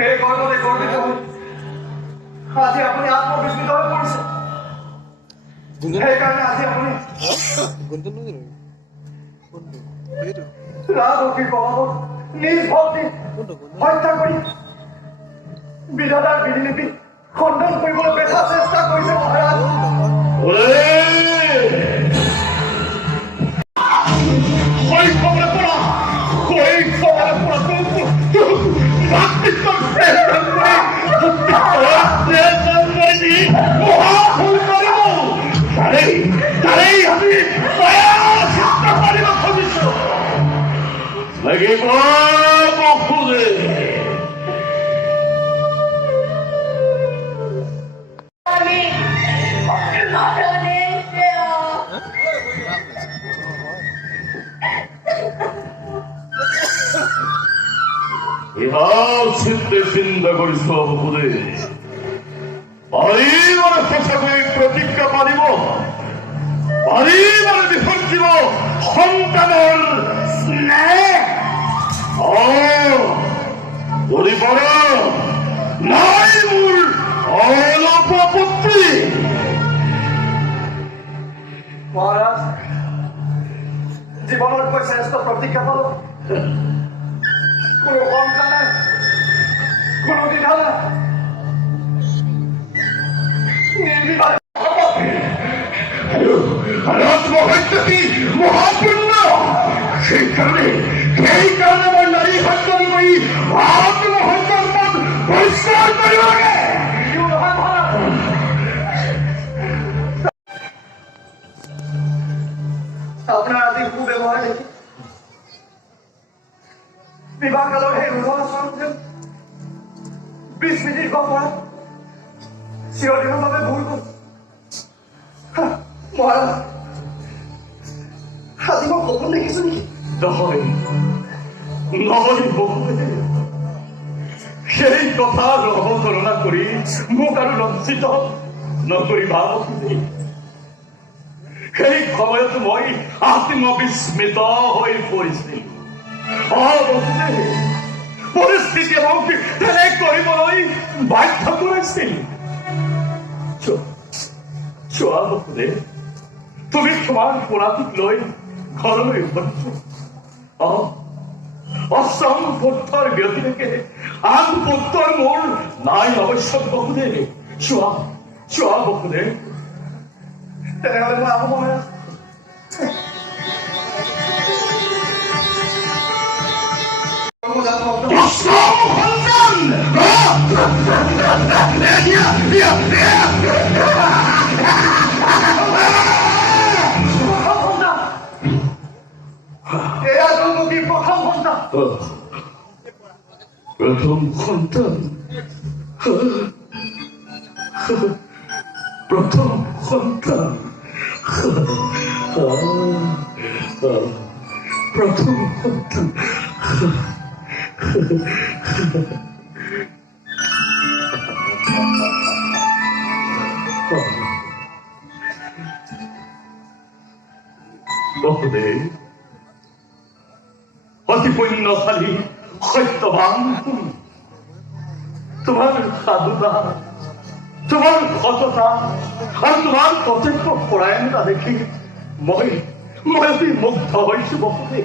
এই গৰ্বতে গৰ্বিত হই আজি আপুনি আত্মবিস্মিত হৈ পৰিছে সেইকাৰণে আজি আপুনি ৰাজকীয় প্ৰভাৱত নিজ ভক্তি হত্যা কৰি বিধাতাৰ বিধিলিপি খণ্ডন কৰিবলৈ বেঠা চেষ্টা কৰিছে মহাৰাজ চিন্তা কৰিছ বাপুদে পাৰিবাৰে সঁচাকৈ প্ৰতিজ্ঞা পাৰিব পাৰিবাৰে বিসৰ্জিব সন্তানৰ স্নেহ কৰিব নাই মোৰ অলপ আপত্তি মহাৰাজ জীৱনতকৈ শ্ৰেষ্ঠ প্ৰতিজ্ঞা পালো কোনো শংকা নাই কোনো দ্বিধা নাই নিৰ্বিবাদ মহাপূৰ্ণ সেইকাৰণে মই নাৰী হত্যা কৰি আত্মহত্যাৰ পথ পৰিষ্কাৰ কৰিব লাগে আপোনাৰ আজি কুব্যৱহাৰ দেখি বিবাহ কালৰ সেই ৰোধন বিস্মৃতিৰ পৰা চিৰদিনৰ বাবে ভুল গল মহাৰাজ আজি মই সপোন দেখিছো নেকি নহয় বহুতে সেই কথা অৱগণনা কৰি মোক আৰু লজ্জিত নকৰিবা সেই সময়ত মই আত্মবিস্মিত হৈ পৰিছিলো পৰিস্থিতি মোক তেনে কৰিবলৈ বাধ্য কৰিছিল চোৱা বসুদে তুমি তোমাৰ পোনাটিক লৈ ঘৰলৈ উভতিছা অসম পুত্ৰৰ ব্যতিৰেকে আন পুত্ৰৰ মোৰ নাই আৱশ্যক বসুদে চোৱা বসুদে তেনেহ'লে মই আহোঁ মহাৰাজ প্রথম সন্তান প্রথম সন্তান বহুদে অতি পুণ্যশালী সত্যবান তোমার সাধুতা তোমার সততা আর তোমার কর্তব্য পরায়ণতা দেখি মই অতি মুগ্ধ হয়েছি বহুদে